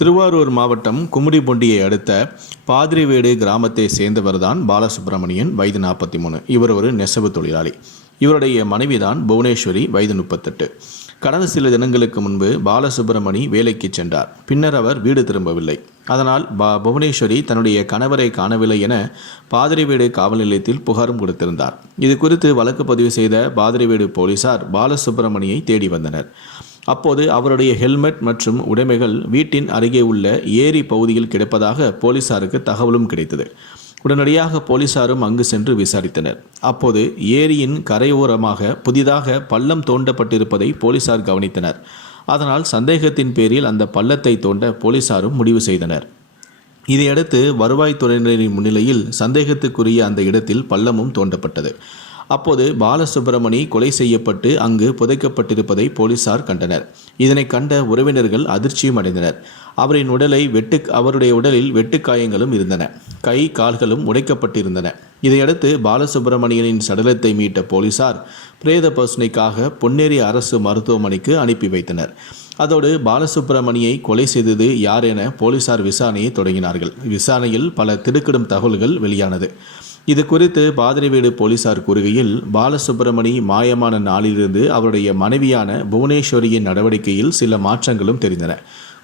திருவாரூர் மாவட்டம் கும்மிடிப்பொண்டியை அடுத்த பாதிரிவேடு கிராமத்தை சேர்ந்தவர்தான் பாலசுப்ரமணியன் வயது நாற்பத்தி மூணு இவர் ஒரு நெசவு தொழிலாளி. இவருடைய மனைவிதான் புவனேஸ்வரி வயது முப்பத்தெட்டு. கடந்த சில தினங்களுக்கு முன்பு பாலசுப்ரமணி வேலைக்கு சென்றார். பின்னர் அவர் வீடு திரும்பவில்லை. அதனால் பா புவனேஸ்வரி தன்னுடைய கணவரை காணவில்லை என பாதிரிவேடு காவல் நிலையத்தில் புகாரும் கொடுத்திருந்தார். இது குறித்து வழக்கு பதிவு செய்த பாதிரிவேடு போலீசார் பாலசுப்ரமணியை தேடி வந்தனர். அப்போது அவருடைய ஹெல்மெட் மற்றும் உடைமைகள் வீட்டின் அருகே உள்ள ஏரி பகுதியில் கிடப்பதாக போலீசாருக்கு தகவலும் கிடைத்தது. உடனடியாக போலீசாரும் அங்கு சென்று விசாரித்தனர். அப்போது ஏரியின் கரையோரமாக புதிதாக பள்ளம் தோண்டப்பட்டிருப்பதை போலீசார் கவனித்தனர். அதனால் சந்தேகத்தின் பேரில் அந்த பள்ளத்தை தோண்ட போலீசாரும் முடிவு செய்தனர். இதையடுத்து வருவாய்த்துறையினரின் முன்னிலையில் சந்தேகத்துக்குரிய அந்த இடத்தில் பள்ளமும் தோண்டப்பட்டது. அப்போது பாலசுப்பிரமணி கொலை செய்யப்பட்டு அங்கு புதைக்கப்பட்டிருப்பதை போலீசார் கண்டனர். இதனை கண்ட உறவினர்கள் அதிர்ச்சியும் அடைந்தனர். அவரின் உடலை வெட்டு அவருடைய உடலில் வெட்டுக்காயங்களும் இருந்தன. கை கால்களும் உடைக்கப்பட்டிருந்தன. இதையடுத்து பாலசுப்பிரமணியனின் சடலத்தை மீட்ட போலீசார் பிரேத பசுனைக்காக பொன்னேரி அரசு மருத்துவமனைக்கு அனுப்பி வைத்தனர். அதோடு பாலசுப்பிரமணியை கொலை செய்தது யார் என போலீசார் விசாரணையை தொடங்கினார்கள். விசாரணையில் பல திடுக்கிடும் தகவல்கள் வெளியானது. இது குறித்து பாதிரிவேடு போலீசார் கூறுகையில் பாலசுப்பிரமணி மாயமான நாளிலிருந்து அவருடைய மனைவியான புவனேஸ்வரியின் நடவடிக்கையில் சில மாற்றங்களும் தெரிந்தன.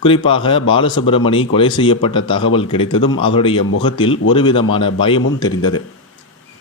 குறிப்பாக பாலசுப்பிரமணி கொலை செய்யப்பட்ட தகவல் கிடைத்ததும் அவருடைய முகத்தில் ஒருவிதமான பயமும் தெரிந்தது.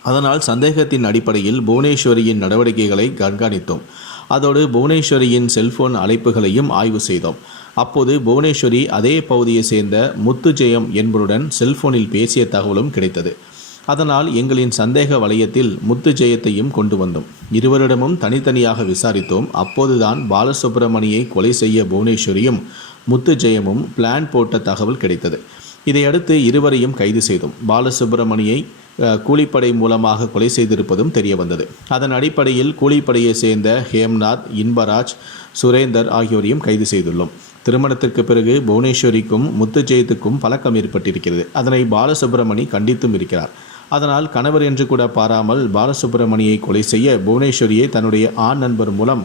அதனால் சந்தேகத்தின் அடிப்படையில் புவனேஸ்வரியின் நடவடிக்கைகளை கண்காணித்தோம். அதோடு புவனேஸ்வரியின் செல்போன் அழைப்புகளையும் ஆய்வு செய்தோம். அப்போது புவனேஸ்வரி அதே பகுதியை சேர்ந்த முத்துஜெயம் என்பவருடன் செல்போனில் பேசிய தகவலும் கிடைத்தது. அதனால் எங்களின் சந்தேக வலயத்தில் முத்து ஜெயத்தையும் கொண்டு வந்தோம். இருவரிடமும் தனித்தனியாக விசாரித்தோம். அப்போதுதான் பாலசுப்பிரமணியை கொலை செய்ய புவனேஸ்வரியும் முத்து ஜெயமும் பிளான் போட்ட தகவல் கிடைத்தது. இதையடுத்து இருவரையும் கைது செய்தோம். பாலசுப்பிரமணியை கூலிப்படை மூலமாக கொலை செய்திருப்பதும் தெரிய வந்தது அதன் அடிப்படையில் கூலிப்படையை சேர்ந்த ஹேம்நாத் இன்பராஜ் சுரேந்தர் ஆகியோரையும் கைது செய்துள்ளோம். திருமணத்திற்கு பிறகு புவனேஸ்வரிக்கும் முத்துஜெயத்துக்கும் பழக்கம் ஏற்பட்டிருக்கிறது. அதனை பாலசுப்பிரமணி கண்டித்தும் இருக்கிறார். அதனால் கணவர் என்று கூட பாராமல் பாலசுப்பிரமணியை கொலை செய்ய புவனேஸ்வரியை தன்னுடைய ஆண் நண்பர் மூலம்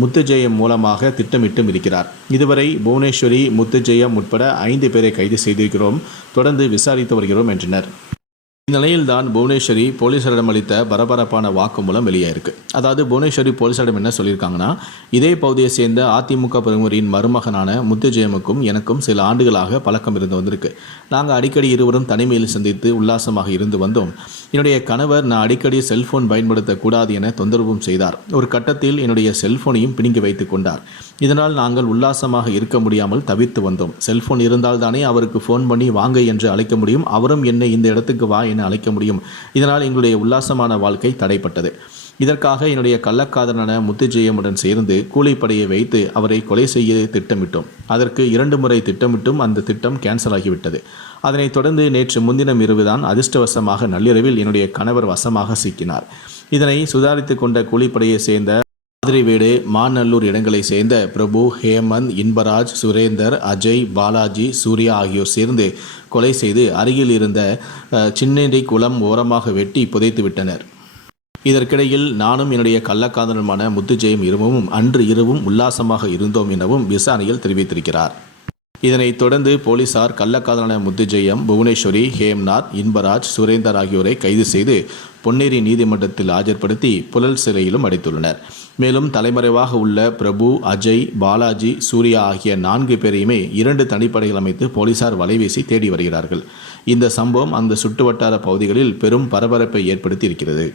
முத்துஜெயம் மூலமாக திட்டமிட்டும் இருக்கிறார். இதுவரை புவனேஸ்வரி முத்துஜெயம் உட்பட ஐந்து பேரை கைது செய்திருக்கிறோம். தொடர்ந்து விசாரித்து வருகிறோம் என்றனர். இந்நிலையில்தான் புவனேஸ்வரி போலீசாரிடம் அளித்த பரபரப்பான வாக்குமூலம் வெளியாயிருக்கு. அதாவது புவனேஸ்வரி போலீசாரிடம் என்ன சொல்லியிருக்காங்கன்னா இதே பகுதியை சேர்ந்த அதிமுக பிரமுகரின் மருமகனான முத்துஜெயமுக்கும் எனக்கும் சில ஆண்டுகளாக பழக்கம் இருந்து வந்திருக்கு. நாங்கள் அடிக்கடி இருவரும் தனிமையில் சந்தித்து உல்லாசமாக இருந்து வந்தோம். என்னுடைய கணவர் நான் அடிக்கடி செல்போன் பயன்படுத்தக்கூடாது என தொந்தரவும் செய்தார். ஒரு கட்டத்தில் என்னுடைய செல்போனையும் பிடுங்கி வைத்து கொண்டார். இதனால் நாங்கள் உல்லாசமாக இருக்க முடியாமல் தவிர்த்து வந்தோம். செல்போன் இருந்தால் தானே அவருக்கு ஃபோன் பண்ணி வாங்க என்று அழைக்க முடியும். அவரும் என்னை இந்த இடத்துக்கு வா என அழைக்க முடியும். இதனால் எங்களுடைய உல்லாசமான வாழ்க்கை தடைப்பட்டது. இதற்காக என்னுடைய கள்ளக்காதலான முத்துஜெயமுடன் சேர்ந்து கூலிப்படையை வைத்து அவரை கொலை செய்ய திட்டமிட்டோம். அதற்கு இரண்டு முறை திட்டமிட்டும் அந்த திட்டம் கேன்சல் ஆகிவிட்டது. அதனைத் தொடர்ந்து நேற்று முன்தினம் இரவுதான் அதிர்ஷ்டவசமாக நள்ளிரவில் என்னுடைய கணவர் வசமாக சிக்கினார். இதனை சுதாரித்து கொண்ட கூலிப்படையை சேர்ந்த மாதிரிவீடு மாநல்லூர் இடங்களை சேர்ந்த பிரபு ஹேமந்த் இன்பராஜ் சுரேந்தர் அஜய் பாலாஜி சூர்யா ஆகியோர் சேர்ந்து கொலை செய்து அருகில் இருந்த சின்னேரி குளம் ஓரமாக வெட்டி புதைத்து விட்டனர். இதற்கிடையில் நானும் என்னுடைய கள்ளக்காதலுமான முத்துஜெயம் இரவும் அன்று இரவும் உல்லாசமாக இருந்தோம் எனவும் விசாரணையில் தெரிவித்திருக்கிறார். இதனைத் தொடர்ந்து போலீசார் கள்ளக்காதலான முத்துஜெயம் புவனேஸ்வரி ஹேம்நாத் இன்பராஜ் சுரேந்தர் ஆகியோரை கைது செய்து பொன்னேரி நீதிமன்றத்தில் ஆஜர்படுத்தி புழல் சிறையிலும் அடைத்துள்ளனர். மேலும் தலைமறைவாக உள்ள பிரபு அஜய் பாலாஜி சூர்யா ஆகிய நான்கு பேரையுமே இரண்டு தனிப்படைகள் அமைத்து போலீசார் வலைவீசி தேடி வருகிறார்கள். இந்த சம்பவம் அந்த சுட்டுவட்டார பகுதிகளில் பெரும் பரபரப்பை ஏற்படுத்தி இருக்கிறது.